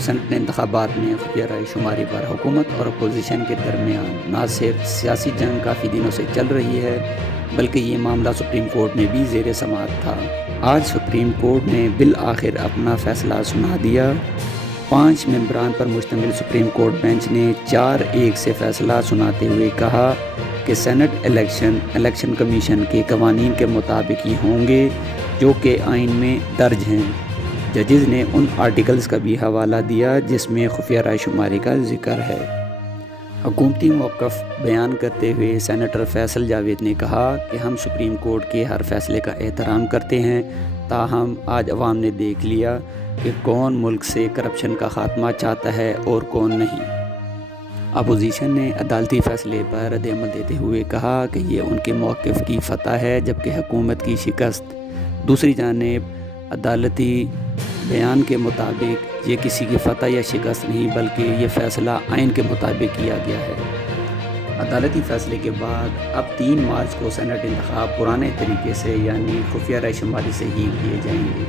को सेनेट इंतखाबात में खुफिया राय शुमारी पर हुकूमत और अपोजिशन के दरमियान न सिर्फ सियासी जंग काफ़ी दिनों से चल रही है, बल्कि ये मामला सुप्रीम कोर्ट में भी ज़ेर समाअत था। आज सुप्रीम कोर्ट ने बिल आखिर अपना फ़ैसला सुना दिया। 5 मेंबरान पर मुश्तमिल सुप्रीम कोर्ट बेंच ने 4-1 से फ़ैसला सुनाते हुए कहा कि सेनेट इलेक्शन कमीशन के कवानीन के मुताबिक ही होंगे जो कि आइन में दर्ज हैं। जजेज़ ने उन आर्टिकल्स का भी हवाला दिया जिसमें खुफिया राय शुमारी का जिक्र है। हुकूमती मौक़िफ़ बयान करते हुए सेनेटर फैसल जावेद ने कहा कि हम सुप्रीम कोर्ट के हर फैसले का एहतराम करते हैं, ताहम आज अवाम ने देख लिया कि कौन मुल्क से करप्शन का ख़ात्मा चाहता है और कौन नहीं। अपोजिशन ने अदालती फ़ैसले पर रद्द-ए-अमल देते हुए कहा कि ये उनके मौक़िफ़ की फ़तह है, जबकि हुकूमत की शिकस्त। दूसरी जानिब अदालती बयान के मुताबिक ये किसी की फ़तह या शिकस्त नहीं, बल्कि ये फ़ैसला आइन के मुताबिक किया गया है। अदालती फ़ैसले के बाद अब 3 मार्च को सेनेट इंतखाब पुराने तरीके से यानी खुफिया राय शुमारी से ही किए जाएंगे।